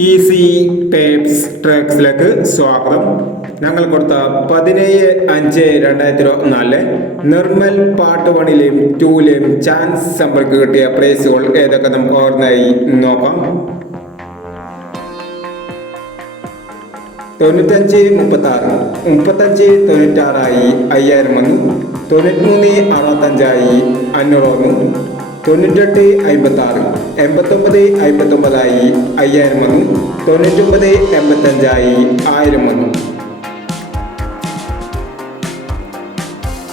Easy tapes ട്രാക്സിലേക്ക് സ്വാഗതം. ഞങ്ങൾ കൊടുത്ത 17/5/2024 നിർമ്മൽ പാർട്ട് 1ലെയും 2ലെയും ചാൻസ് സമ്പർക്ക് കിട്ടിയ പ്രൈസുകൾ ഏതൊക്കെ നമുക്ക് ഓർമ്മയായി നോക്കാം. 95-36, 35-96 5000 വന്നു. 93-65 500 വന്നു. 98-56, 89-59 5000 വന്നു. 99-85 1000 വന്നു.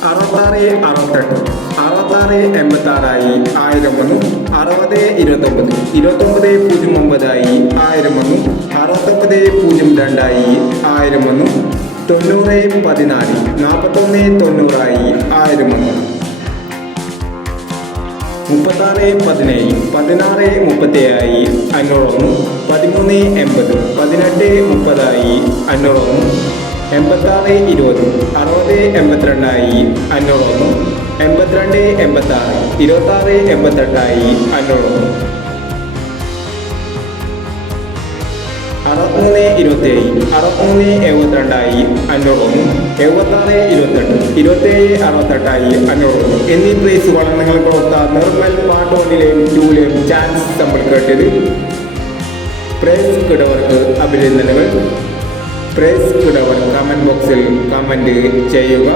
66-68, 66-86 1000 വന്നു. 60-29, 29-09 1000 വന്നു. 69-02 1000 വന്നു. 90-14, 41-90 1000 വന്നു. 36-17, 16-37 500 വന്നു. 13-80, 18-30 500 വന്നു. 86-20, 60-82 500 വന്നു. 82-86, 26-88 500 വന്നു. 63-27, 63-72 500 വന്നു. 76-28, 27-68 500 വന്നു. എന്നീ പ്രൈസുകളാണ് നിങ്ങൾ കൊടുത്ത നിർമ്മൽ പാർട്ട് 1ലെയും 2ലെയും ചാൻസ് നമ്മൾ കേട്ടത്. പ്രൈസ് കിടവർക്ക് അഭിനന്ദനങ്ങൾ. പ്രൈസ് കിടവർ കമന്റ് ബോക്സിൽ കമന്റ് ചെയ്യുക.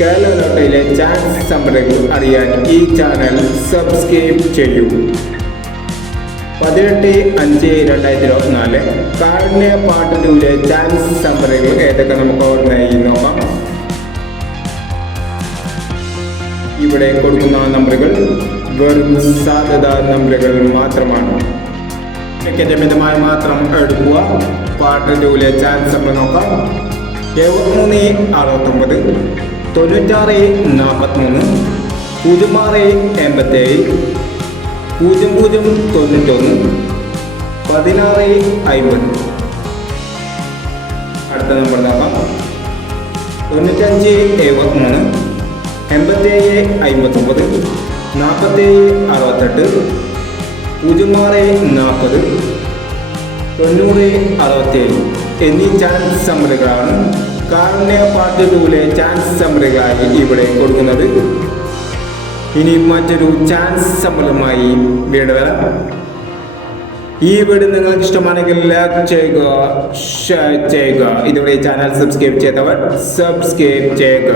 കേരള ലോട്ടറിയിലെ ചാൻസ് സംരംഭം അറിയാൻ ഈ ചാനൽ സബ്സ്ക്രൈബ് ചെയ്യൂ. 18/5/2024 കാരുണ്യ പാർട്ട് 2ലെ ചാൻസ് സംരംഭങ്ങൾ ഏതൊക്കെ നമുക്ക് ഓർമ്മയായി നോക്കാം. ഇവിടെ കൊടുക്കുന്ന നമ്പറുകൾ വെറും സാധ്യതാ നമ്പറുകൾ മാത്രമാണ്. മിതമായി മാത്രം എടുക്കുക. പാർട്ട് 2ലെ ചാൻസ് നമ്മൾ നോക്കാം. 73-69, 96-43, 06-87, 00-91, 16-50. അടുത്ത നമ്പർ നോക്കാം. 95-73, 87-59, 47-68, 06-40, 90-67 എന്നീ ചാൻസ് സമ്മറികളാണ് കാരുണ്യ പാർട്ട് 2ലെ ചാൻസ് സമ്മറികളായി ഇവിടെ കൊടുക്കുന്നത്. ഇനി മറ്റൊരു ചാൻസ് സമ്മറുമായി വീണ്ടും വരാം. ഈ വീഡിയോ നിങ്ങൾക്ക് ഇഷ്ടമാണെങ്കിൽ ലൈക്ക് ചെയ്യുക, ഷെയർ ചെയ്യുക. ഇതുവരെ ചാനൽ സബ്സ്ക്രൈബ് ചെയ്തവർ സബ്സ്ക്രൈബ് ചെയ്യുക.